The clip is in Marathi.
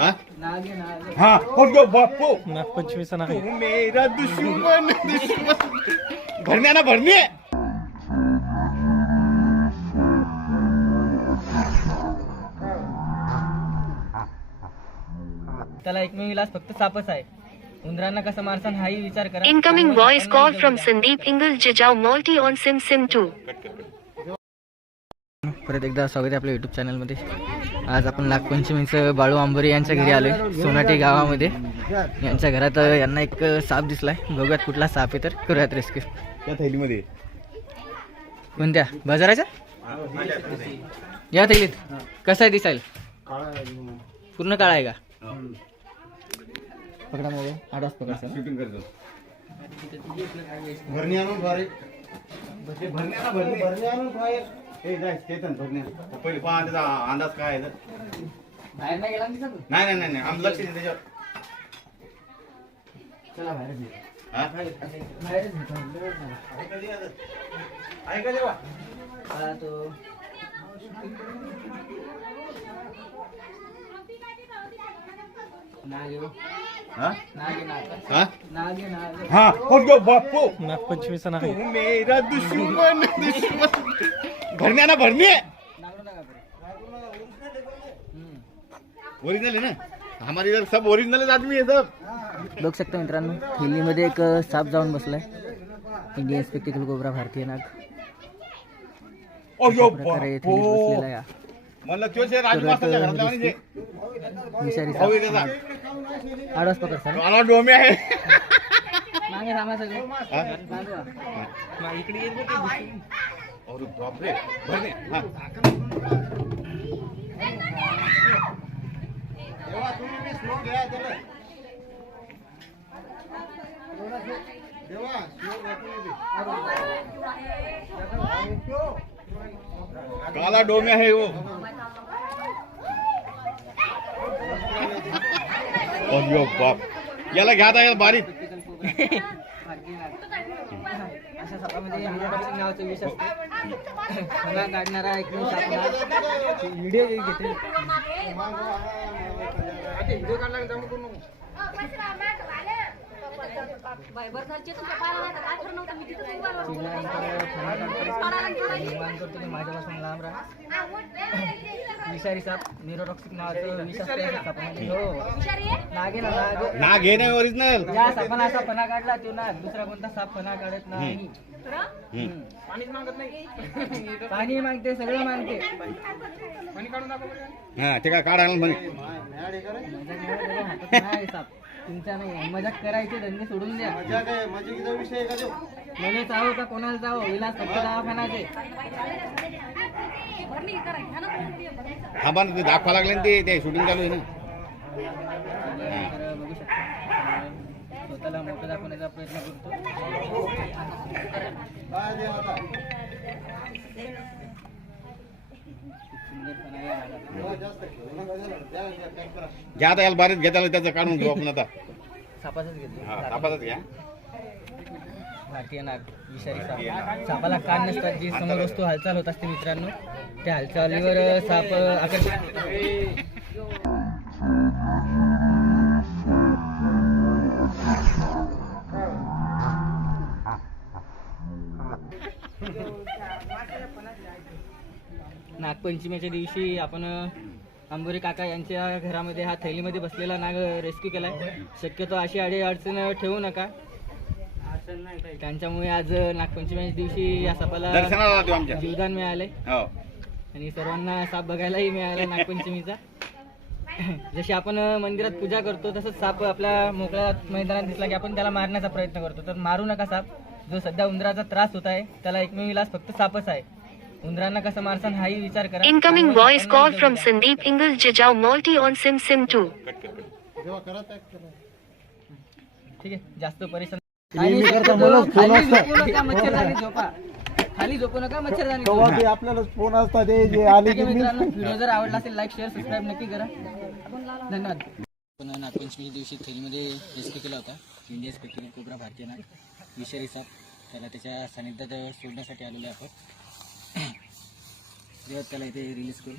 हाँ? नागे नागे। हाँ और जो बापू। नागपंचमीचा नाही तू मेरा दुश्मन दुश्मन। भरने आना भरने त्याला एकमेव इलाज फक्त सापच आहे. उंदरांना कसं मारसान हाही विचार करा. Incoming voice call from Sandeep Ingle Jajau Multi on Sim Sim 2. परत एकदा स्वागत आहे आपल्या युट्यूब चॅनलमध्ये आज आपण नागपंचमीचं बाळू आंबोरे यांच्या घरी आलोय सोनाटी गावामध्ये. यांच्या घरात यांना एक साप दिसलाय. बघूयात कुठला साप आहे तर करूयात रेस्क्यू त्या थैलीमध्ये. कोणत्या? बाजाराच्या? या थैलीत. कसा आहे दिसायला? पूर्ण काळा आहे का? पकडा पकडा शूटिंग करतो. भरणे आणून भरे भरणे आणा भरणे भरणे आणून बाहेर हे जाय चेतन भरणे आण. पहिले पहा त्याचा अंदाज काय आहे तर. बाहेर नाही गेला नाही नाही नाही नाही आम लक्ष दे त्याच्यावर चला बाहेर हा? बाहेरच आहे का जेव्हा हा तो. हा? हा? नागे. नाग बापू नागपंचमीचा नाही मेरा दुश्मन दुश्मन भरने ना भरने ओरिजिनल है ना हमारे इधर सब ओरिजिनल आदमी है सब बघू शकता मित्रांनो थैलीमध्ये एक साप जाऊन बसलाय. इंडियन स्पेक्टिकल कोबरा भारतीय नाग. अशा प्रकारे थैलीत बसलेला आहे. म्हणलं तो शे राजमास्ताच्या घरातला विषारी भाऊ आहे साप. त्याचा आडवास पकड सर काला डोमे आहे. मागे थांबा सगळे. हा? मागे व्हा. और बापरे. भरणे हा. काला डोमे आहे वो और यो बाप याला घ्या याला बारीक अशा सापामध्ये हिरोडॉक्सिन नावाचं विष असते फणा काढणारा एक साप नाग. व्हिडिओ घेते व्हिडिओ काढला जाऊन करू नको चिडल्यानंतर काढतो. करतो की माझ्यापासून लांब राहा विषारी साप निरोटॉक्सिक नावाचं विष असते सापामध्ये हो नागे ना नाग नाही ओरिजिनल या सापानं असा फणा काढला तो ना दुसरा कोणता साप फणा काढत नाही. पाणी मागते सगळं मागते हा ते काय हातात नाही साप तुमचा नाही मजाक करायचे धंदे सोडून द्या. म्हणे चाहो का कोणाला जावो? विलास फक्त दवाखानाचे थांबा ना ते दाखवा लागले ना ते ते शूटिंग चालू आहे ना. तर बघू शकता. स्वतःला मोठं दाखवण्याचा प्रयत्न करतो. सुंदरपणा या नागाचा. घ्या आता याला बारीक घ्या त्याला त्याचं काढून घेऊ आपण आता. सापाचंच घेतलं हा तापातच घ्या. भारतीय नाग विषारी साप. सापाला कान नसतात जी समोर वस्तू हालचाल होत असते मित्रांनो त्या हालचालीवर साप आकर्षित नागपंचमीच्या दिवशी आपण आंबोरे काका यांच्या घरामध्ये हा थैलीमध्ये बसलेला नाग रेस्क्यू केलाय. शक्यतो अशी अडी अडचण ठेवू नका. त्यांच्यामुळे आज नागपंचमीच्या दिवशी या सापाला जीवदान मिळालंय. हो. आणि सर्वांना साप बघायलाही मिळाला नागपंचमीचा. जशी आपण मंदिरात पूजा करतो तसंच साप आपल्या मोकळ्या मैदानात दिसला की आपण त्याला मारण्याचा प्रयत्न करतो. तर मारू नका साप. जो सध्या उंदराचा त्रास होत आहे त्याला एकमेव इलाज फक्त सापच आहे. उंदरांना कसं मारसान हाही विचार करा. Incoming voice call from Sandeep Ingle Jajau Multi on Sim Sim 2. ठीक आहे जास्त परिश्रम खाली झोपू नका मच्छरदाणी झोपा खाली झोपू नका मच्छरदाणी झोपा. आपल्याला फोन असतात ते जे आले ठीक आहे मित्रांनो व्हिडिओ जर आवडला असेल लाईक शेअर सबस्क्राईब नक्की करा. धन्यवाद. नागपंचमीच्या दिवशी थैलीमध्ये रेस्क्यू केला होता. इंडिया स्पेक्टिकल कोबरा भारतीय नाग विषारी साप. त्याला त्याच्या सानिध्यात सोडण्यासाठी आलेलो आहे आपण. जेव्हा त्याला इथे रिलीज करू